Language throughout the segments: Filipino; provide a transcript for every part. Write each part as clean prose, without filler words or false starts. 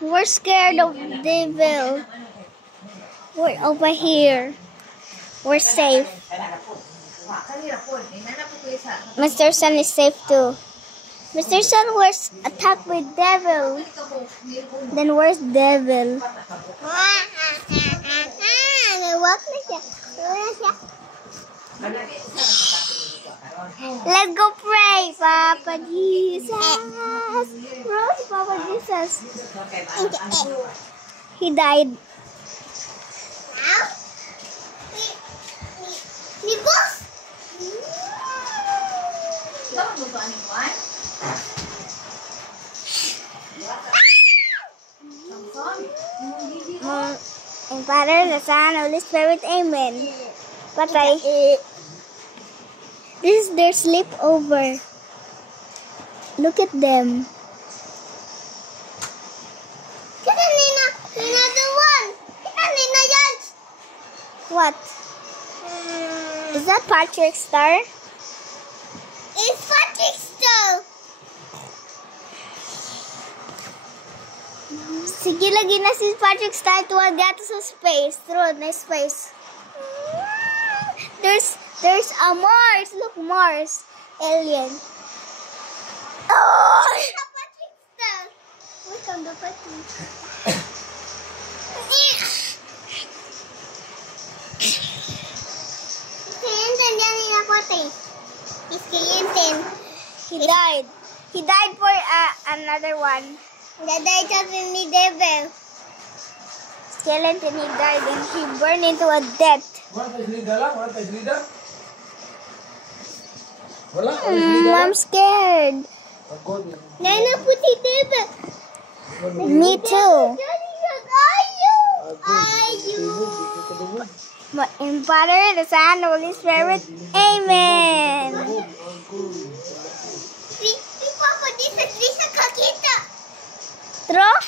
We're scared of devil. We're over here. We're safe. Mr. Sun is safe too. Mr. Sun was attacked by devil. Then where's devil? Let's go pray, Papa Jesus. Where's Papa Jesus? He died. And Father, the Son, Holy Spirit, Amen. Patay. This is their sleepover. Look at them. What? Is that Patrick Star? It's Patrick Star. Sige, lagi na si Patrick Star tuwag dito sa space. True, na space. There's a Mars. Look, Mars. Alien. Oh! Patrick Star. Wait, ang dapat yun. He died. He died for another one. The died ni devil. Skeleton, he died and he burned into a death. I'm scared. Nana puti devil. Me too. In Father, the Son, the Holy Spirit, Amen. Papa, di sa kakita. True?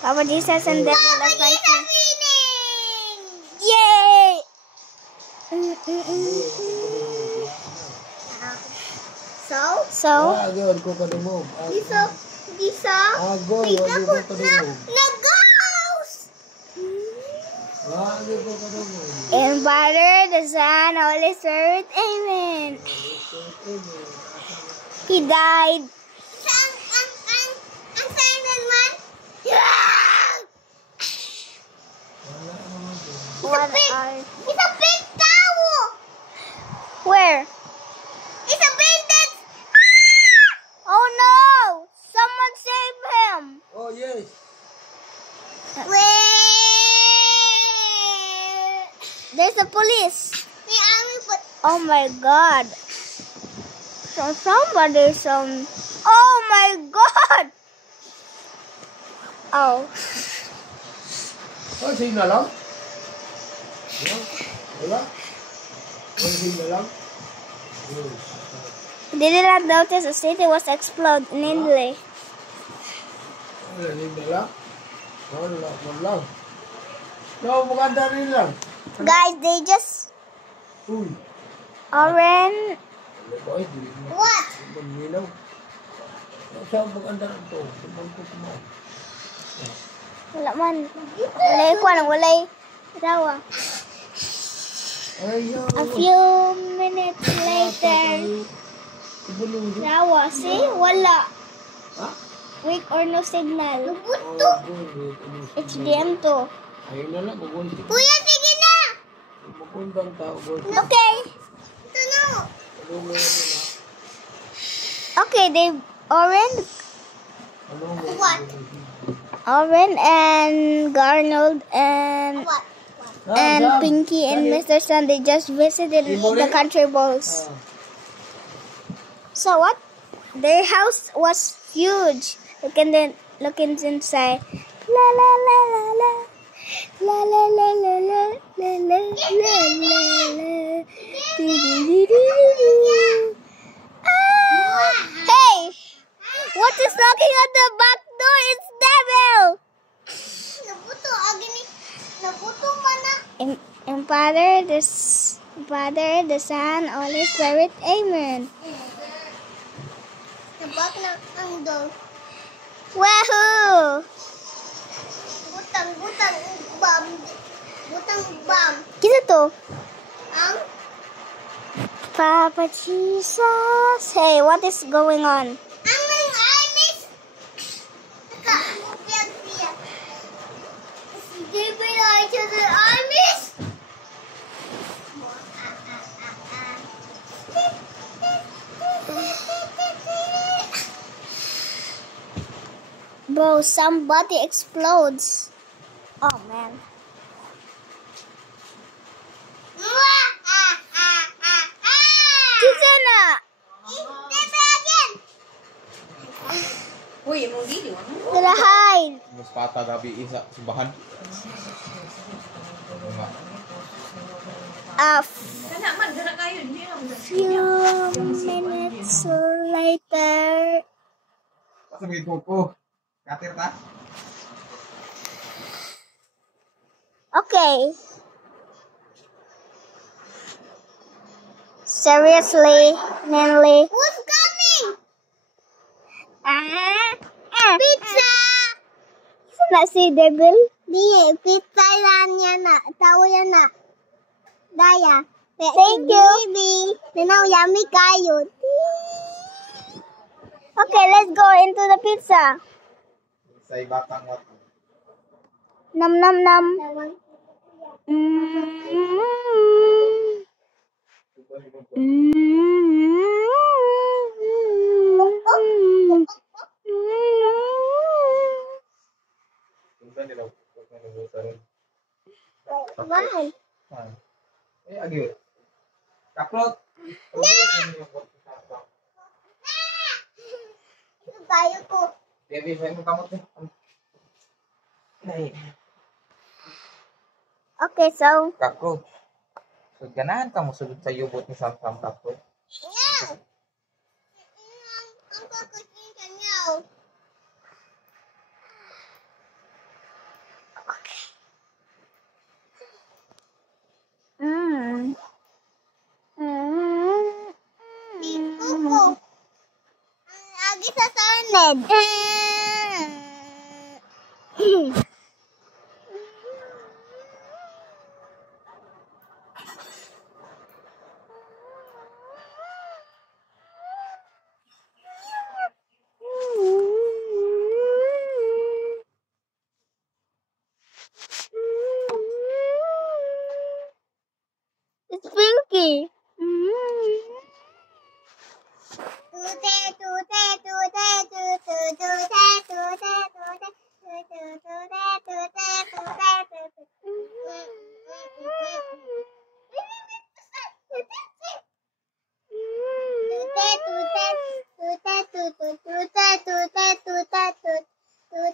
Papa Jesus and then Papa, di sa winning. Yay! So? Agad ko kadumog. Di sa? Agad, wag ko kadumog. Nag-ghost! Agad ko kadumog. In Father, the Son, Holy Spirit, Amen. He died. Ang silent man? What It's are... a big tower! Where? It's a bandit! Oh no! Someone save him! Oh, yes. Where? There's a police. The army put... Oh my god. So somebody Oh my god! Oh. Oh, sige na lang. Wala? Sige na lang. They did not notice the city was exploded immediately. Sige na lang. Wala. No, maganda rin lang. Guys, they just Uy. Oren. What? Saan maganda rin to? Wala man. Walay ko lang, walay rawa. A few minutes later, rawa. See? Wala. Weak or no signal. Buto! HDM to. Ayun na lang, gugunti. Kuya, sige na! Magundang tao, gugunti. Okay. Ito na! Okay, they Oren What? and Garnold and What? Pinky and Mr. Sun, they just visited the country balls. So what? Their house was huge. Look inside. La la la la la. La la la la la la la la la la. Do do do do do. Hey! What is knocking at the back door? It's devil! Nabuto, agini. Nabuto man na. In Father, the Son, Holy Spirit, Amen. Nabak na ang door. Wahoo! Butang bam. Butang bam. Kita to. Ang Papa Jesus. Hey, what is going on? Armis. Teka, siya. Si David ay sa Armis. Bro, somebody explodes. Oh man. Kisana! Uy, yung video. Gotta hide. Mas pata gabi isa subahan. Nga. A Kana man, dara kayo. Hindi na mo. few minutes later. Pasabay ko. Katir ta. Okay. Seriously, Nelly. Who's coming? Pizza! Sana si Devil? Di, pizza yan na. Tao yan na. Daya. Thank you. Baby. Nanaw yummy kayo. Okay, let's go into the pizza. Sa batang wat. Nom nom nom. Tundan nila. Mahal. Agi. Kaplot. Ito tayo ko. Baby, saya mo kamot eh. Okay, so Kakro. So, ganahan ka mo sugod sa yubot ni Sam Kakro. Nyaw! Ang kakusin ka nyaw. Di kuko. Ang lagi sa sarned. it's Pinky.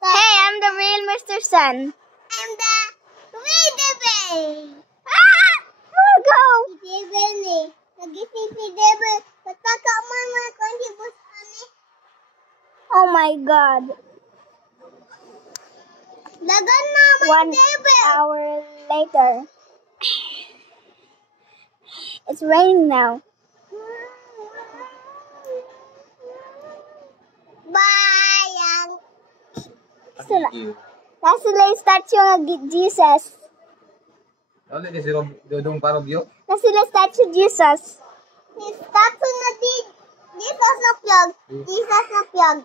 Hey, I'm the real Mr. Sun. I'm the Devil. Ah! Oh, go! Si Devil ni. Nagising si Devil. Pagkakaman mo ako hindi bus ani. Oh my God. Lagan na may 1 Devil. hour later. It's raining now. Bayang. That's the statue of Jesus. Ano ni si Dodong Parobio? That's the statue of Jesus. Statue na di. Jesus na piyag. Jesus na piyag.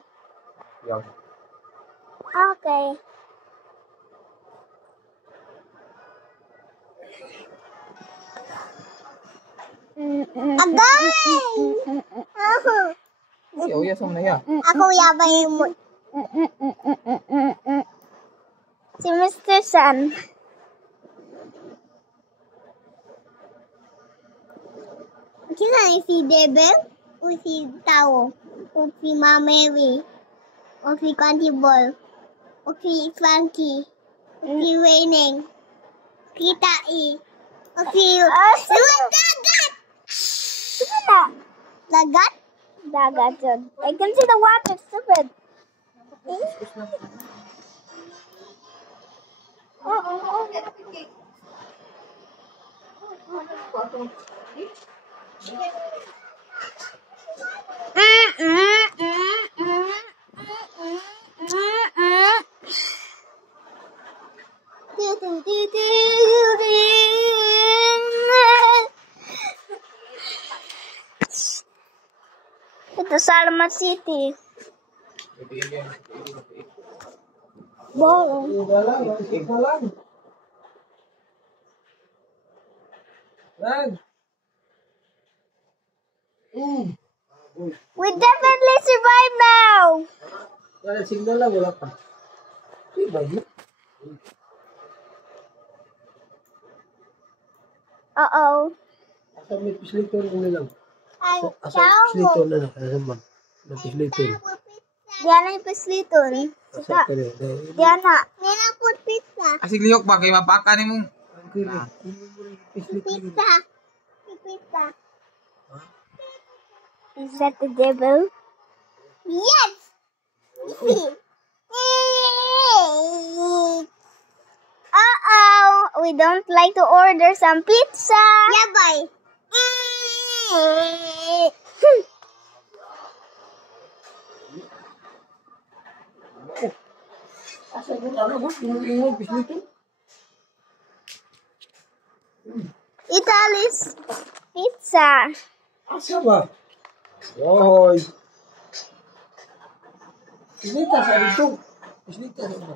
Yan. Okay. Agay! Ako. Si Oya sa na ya. Ako yabay mo. Si Mr. Sun. Sino ni si Devil? O si Tao? O si Mama Mary? O si Candy Ball? O si Frankie? O si Raining? Si Tai? O si... Dagat! Sino? Dagat? Dagat yun. I can see the water, stupid. Sama City. Boring. Iba lang. Iba lang. Ran. We definitely survive now. Wala signal lang. Wala pa. Iba yun. Uh-oh. Asa may pislito na lang. Ang Asa pislito na lang. Asa man. May pislito. Diyan yung pasliton. Asa ka rin. Diyan na. Meron po pizza. Asig liyok ba kay mapaka ni mong Pizza. Pizza. Is that the devil? Yes! Uh-oh. We don't like to order some pizza. Yeah, boy. Asa yun? Ano ba? Yung pislito? Italy's pizza. Asa ba? Yohoy. Pislita sa dito. Pislita sa dito.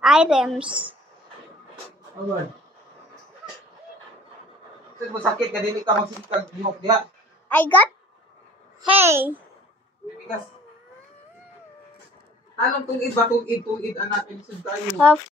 Items. Aman. Sir, mo sakit ka dili ka magsikag liyok diha. I got hay. Bigas. Anong tungid ba tungid anak ni sud kayo. Of